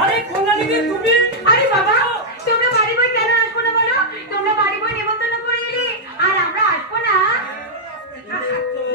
আরে কল্যাণী তুমি, আরে বাবা তোমরা বাড়ি বই কেন আসবো না বলো? তোমরা বাড়ি বই নেমন্তন্ন করে এলে আর আমরা আসবো না?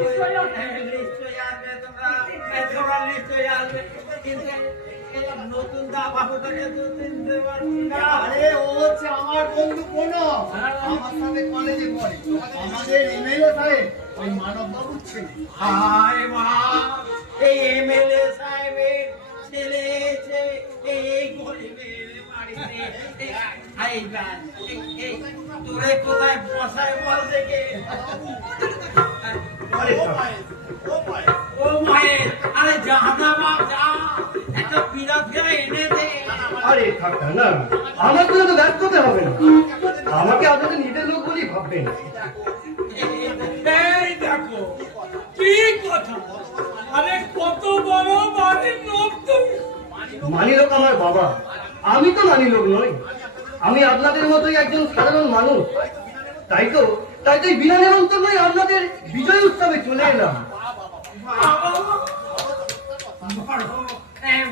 নিশ্চয়ই আসবে, তোমরা নিশ্চয়ই আসবে, কিন্তু নতুন দা বাবুটাকে তো চিনতে পারছি না। আরে ও হচ্ছে আমার বন্ধু প্রণব, আমার সাথে কলেজে পড়ে, আমাদের এমএলএ সাহেব ওই মানব বাবুর ছেলে। হায় মা, এই এমএলএ সাহেবের ছেলে এসে এই গরিবের বাড়িতে তোরে কোথায় বসায় বল দেখে। ও মায়ের, আরে যা না মা যা, একটা পিড়া ফেরা এনে দে। আরে থাকতাম না, আমার কোনো তো ব্যর্থ হতে হবে না, আমাকে আপনাদের নিজের লোক বলেই ভাববেন। এই দেখো কি কথা, আরে কত বড় বাড়ির লোক তুমি। মানি লোক আমার বাবা, আমি তো মানি লোক নই, আমি আপনাদের মতোই একজন সাধারণ মানুষ। তাই তো বিনা নিমন্ত্রণে আপনাদের বিজয় উৎসবে চলে এলাম।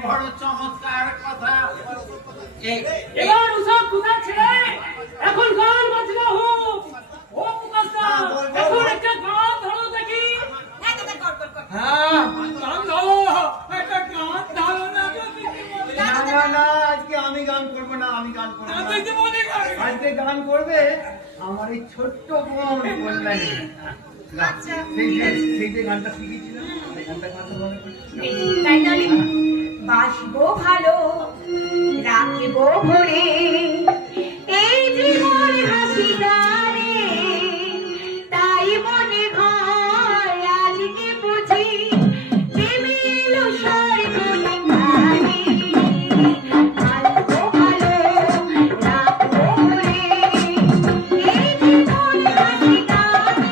বড় চমৎকার কথা। এবার ওসব কথা ছেড়ে এখন গান বাজনা হোক। ও মুকাদ্দা, এখন একটা গান ধরো দেখি। হ্যাঁ, গান ধরো, একটা গান ধরো না যদি। না না না, আজকে আমি গান করবো না, আমি গান করবো না। আমি তো মনে করি আজকে গান করবে আমার এই ছোট্ট বোন কল্যাণী। সেই যে গানটা শিখেছিলাম, সেই গানটা গানটা মনে করছি। তাই তাহলে বাসবো ভালো, রাখবো ভরে এই জীবন হাসি গানে, তাই মনে হয় আজকে বুঝি প্রেমে এলো সর্বনে গানে। বাসবো ভালো, রাখবো ভরে এই জীবন হাসি গানে,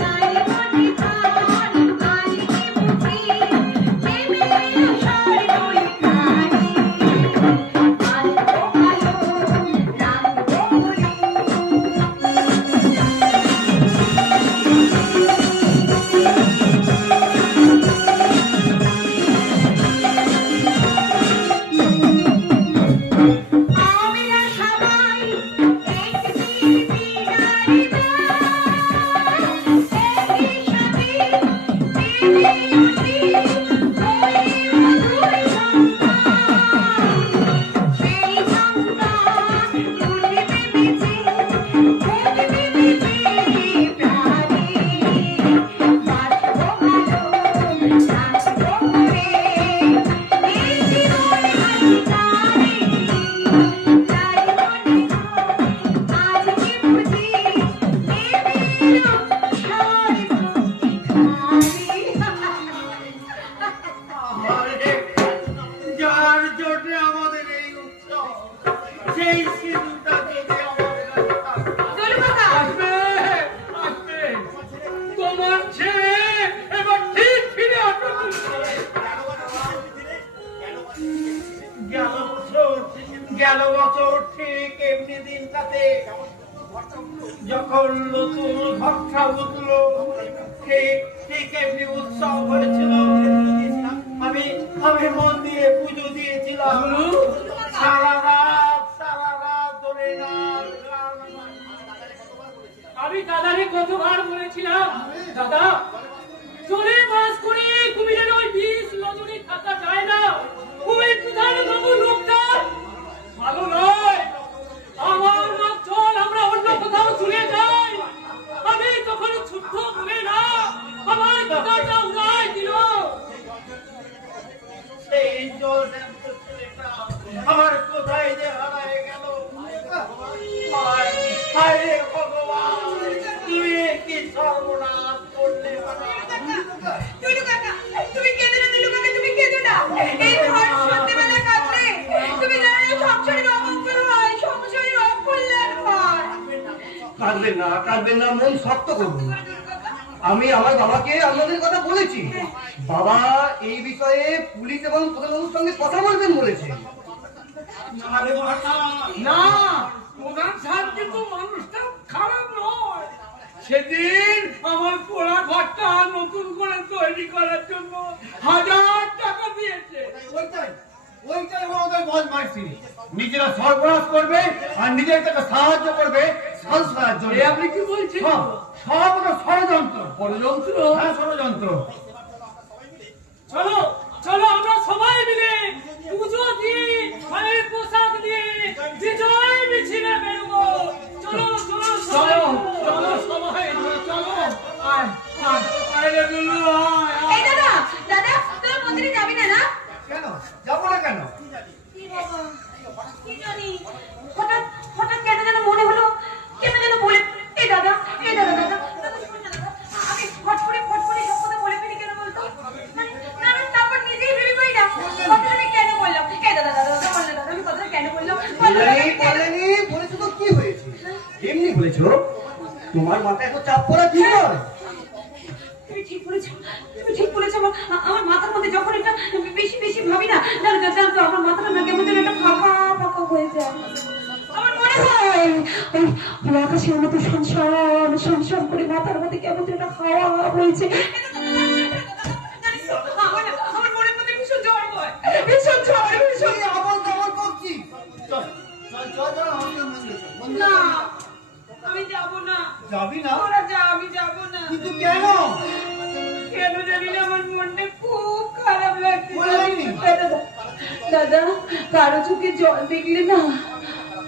তাই মনে হয় আজকে বুঝি প্রেমে এলো সর্বনে গানে। বাসবো ভালো, রাখবো ভরে। আমরা সবাই একদিন বিদায় একই সাথে বেঁধে উঠি ওই মধুর সন্তান। সেই সন্তান উঠবে বেঁচে, উঠবে বেঁচে প্রাণে। বাসবো ভালো, রাখবো ভরে এই জীবন হাসি গানে, তাই মনে হয় আজকে বুঝি প্রেমে এলো সর্বনে গানে। যার জন্য আমাদের এই উৎসব, সেই সিঁদুরটা যদি আমাদের কাছে থাকতো। দোলু কাকা, আসবে, আসবে। তোমার ছেলে এবার ঠিক ফিরে আসবে। গেল বছর ঠিক এমনি দিনটাতে যখন নতুন ভরসা উঠলো, ঠিক এমনি উৎসব হয়েছিল। আমি মন দিয়ে পুজো দিয়েছিলাম, সারা রাত ধরে নাচ গান। আমি দাদারে কতবার বলেছিলাম, দাদা চলে বাস করে কুমিরের ওই 20 নজরে থাকা যায় না। ওই প্রধান বাবু লোকটা ভালো নয়। আমার মা চল আমরা অন্য কোথাও চলে যাই। আমি তখন ছোট্ট বলে না আমার দাদাটা উড়াই দিল। সেই জল ছেলেটা আমার কোথায় যে হারায় গেল। হায় রে ভগবান, তুমি কি সর্বনাশ করলে। দোলু কাকা, তুমি কেঁদো না দোলু কাকা, তুমি কেঁদো না। এই ঘর সন্ধ্যেবেলা কাঁদলে তুমি জানো না সংসারের অমঙ্গল হয়, সংসারের অকল্যাণ হয়। কাঁদবেন না, মন শক্ত করুন। আমি আমার বাবাকে আপনাদের কথা বলেছি, বাবা এই বিষয়ে পুলিশ এবং প্রধানবাবুর সঙ্গে কথা বলবেন বলেছে। না, প্রধান সাহেব কিন্তু মানুষটা খারাপ নয়। সেদিন আমার পোড়া ঘরটা নতুন করে তৈরি করার জন্য 1000 টাকা দিয়েছে। ওইটাই আমাদের বদমাইশি। নিজেরা সর্বনাশ করবে আর নিজেদেরকে সাহায্য করবে সংস্কারের জন্য। এ আপনি কি বলছেন? সব ওটা ষড়যন্ত্র। ষড়যন্ত্র? হ্যাঁ, ষড়যন্ত্র। চলো চলো আমরা সবাই মিলে পুজো দিয়ে মায়ের প্রসাদ দিয়ে বিজয় মিছিলে বেরোবো। চলো চলো চলো চলো সবাই চলো। আয় আয় আয় রে গুল্লু, আয় আয়। এই দাদা দাদা তোর মন্দিরে যাবি না? না কেন যাবো না কেন? কি বাবা কি জানি হঠাৎ হঠাৎ কেন যেন মনে হলো, কেন যেন বলে এই দাদা দাদা দাদা শোন না দাদা, আমি ফট করে সব কথা বলে ফেলি কেন বলতো? না আমি তারপর নিজেই ভেবে পাই না কথাটা আমি কেন বললাম। এই দাদা দাদা দাদা বল না দাদা, আমি কথাটা কেন বললাম? বলেছো তো কি হয়েছে? এমনি বলেছো? তোমার মাথায় এত চাপ পড়া কি নয়? তুমি ঠিক বলেছো, তুমি ঠিক বলেছো। আমার মাথার মধ্যে যখন একটা বেশি বেশি ভাবি না, জানো তো আমার মাথাটা না কেমন যেন একটা ফাঁকা ফাঁকা হয়ে যায়। আমার মনে হয় ওই আকাশের মতো সংসার করে মাথার মধ্যে কেমন যেন একটা হাওয়া হয়েছে। আমার মনের মধ্যে ভীষণ জ্বর হয়, ভীষণ জ্বর, ভীষণ আবার কেমন করছি? চল চল চল চল আমাদের মন্দিরে চল। মন্দিরে না চল। আমি যাবো না। যাবি না? ওরা যা, আমি যাবো না। কিন্তু কেন? কেন জানি না আমার মনটা খুব খারাপ লাগছে। বললামই। দাদা কারো চোখে জল দেখলে না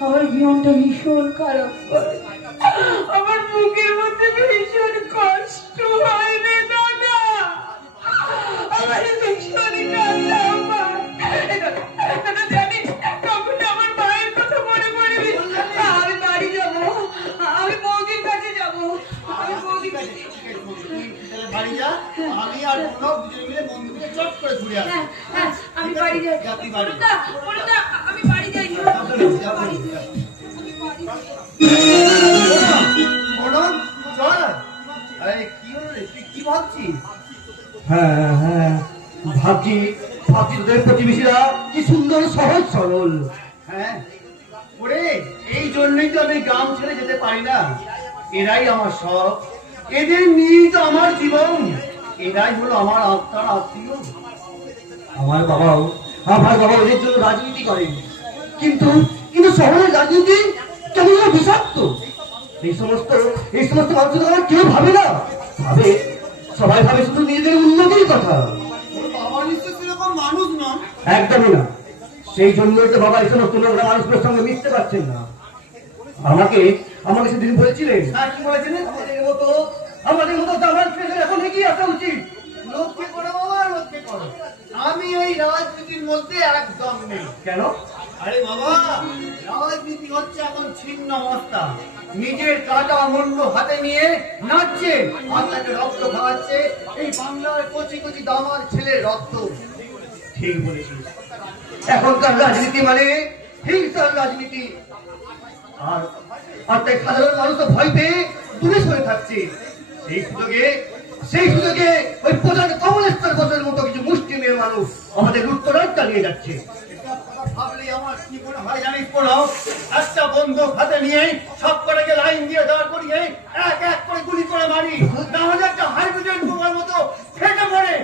আমার জীবনটা ভীষণ খারাপ করে, আমার বুকের মধ্যে ভীষণ কষ্ট হয় রে দাদা, আমার ভীষণ কান্না হয়। দাদা জানিস তখন আমার মায়ের কথা মনে পড়ে, আমি বাড়ি যাবো, আমি বৌদির কাছে যাবো, আমি বৌদির কাছে। বাড়ি যা, আমি আর প্রণব দুজনে মিলে মন্দিরে চট করে ঘুরে আসি। হ্যাঁ, আমি বাড়ি যাই। যা তুই বাড়ি। বলুদা, আমি বাড়ি যাই। বাড়ি যাই। প্রণব, চল। আরে কি হলো রে? তুই কি ভাবছিস? হ্যাঁ ভাবছি তোদের প্রতিবেশীরা কি সুন্দর সহজ সরল। হ্যাঁ ওরে, এই জন্যই তো আমি গ্রাম ছেড়ে যেতে পারি না। এরাই আমার সব, এদের নিয়েই তো আমার জীবন, এরাই হলো আমার আত্মার আত্মীয়। আমার বাবাও ওদের জন্য রাজনীতি করেন, কিন্তু শহরের রাজনীতি কেমন যেন বিষাক্ত। এই সমস্ত মানুষের কথা কেউ ভাবে না, সবাই ভাবে শুধু নিজেদের উন্নতির কথা। ওর বাবা নিশ্চয় সেরকম মানুষ নন। একদমই না। সেই জন্যই তো বাবা এই সমস্ত লোকরা মানুষের সঙ্গে মিশতে পারছেন না। আমাকে সেদিন বলেছিলেন, হ্যাঁ, কি বলেছিলেন? আমাদের মতো দাবার ছেলে এখন এগিয়ে আসা উচিত। লক্ষ্যে করো বাবা, লক্ষ্যে করো। আমি এই রাজনীতির মধ্যে একদম নেই। কেন? আরে বাবা, রাজনীতি হচ্ছে এখন ছিন্ন অবস্থা। নিজের কাটা মুন্ড হাতে নিয়ে নাচছে আর তাকে রক্ত খাওয়াচ্ছে এই বাংলার কচি কচি দামার ছেলের রক্ত। ঠিক বলেছিস। এখনকার রাজনীতি মানে হিংসার রাজনীতি, আর তাই সাধারণ মানুষ তো ভয় পেয়ে দূরে সরে থাকছে। সেই সুযোগে ওই প্রধান কমলেশ্বর ঘোষের মতো কিছু মুষ্টিমেয় মানুষ আমাদের লুটতরাজ চালিয়ে যাচ্ছে। ভাবলে আমার কি মনে হয় জানিস? একটা বন্দুক হাতে নিয়ে সব কটাকে লাইন দিয়ে দাঁড় করিয়ে এক এক করে গুলি করে মারি, না হলে একটা হাইড্রোজেন বোমার মতো ফেটে পড়ে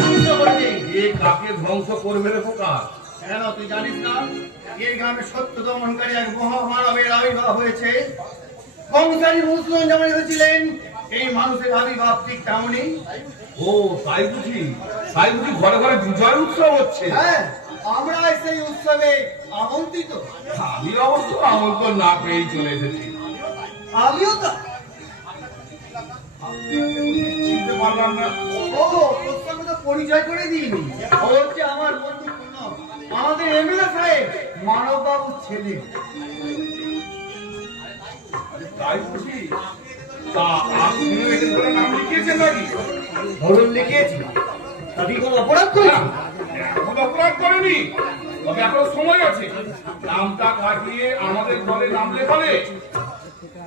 ধ্বংস করে দেই। কাকে ধ্বংস করবে রে পোকা? কেন তুই জানিস না এই গ্রামে সত্য দমনকারী এক মহামানবের আবির্ভাব হয়েছে? কংসারী মুসলমান যেমন হয়েছিলেন, এই মানুষের আবির্ভাব ঠিক তেমনই। ও তাই বুঝি ঘরে ঘরে বিজয় উৎসব হচ্ছে। হ্যাঁ, আমরা সেই উৎসবে আমন্ত্রিত। আমি অবশ্য আমন্ত্রণ না পেয়েই চলে এসেছি। আমিও তো। চিনতে পারলাম না। ও, তোর সঙ্গে তো পরিচয় করে দিইনি। ও হচ্ছে আমার বন্ধু প্রণব, আমাদের এমএলএ সাহেব মানববাবুর ছেলে। তাই বুঝি? তা আপনিও এদের করে নাম লিখিয়েছেন নাকি? ধরুন লিখিয়েছি, তাতে কোনো অপরাধ করেছি? এখন অপরাধ করেনি, তবে এখনো সময় আছে। নামটা কাটিয়ে আমাদের দলে নাম লেখালে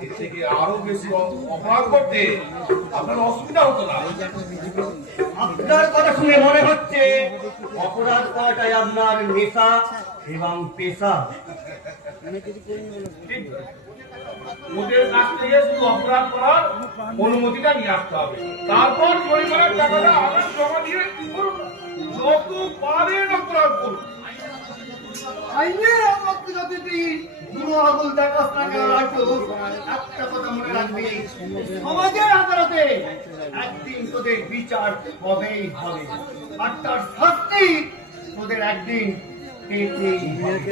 এর থেকে আরো বেশি অপরাধ করতে আপনার অসুবিধা হতো না। আপনার কথা শুনে মনে হচ্ছে অপরাধ করাটাই আপনার নেশা এবং পেশা। ঠিক ওদের কাছ থেকে শুধু অপরাধ করার অনুমতিটা নিয়ে আসতে হবে। তারপর জরিমানার টাকাটা আবার জমা দিয়ে করুন। যত পারেন অপরাধ করুন। আইনের আমাকে যদি বুড়ো আগুল দেখাস না কেন রাখো, একটা কথা মনে রাখবি, সমাজের আদালতে একদিন তোদের বিচার হবেই হবে, আর তার শাস্তি তোদের একদিন পেতেই হবে।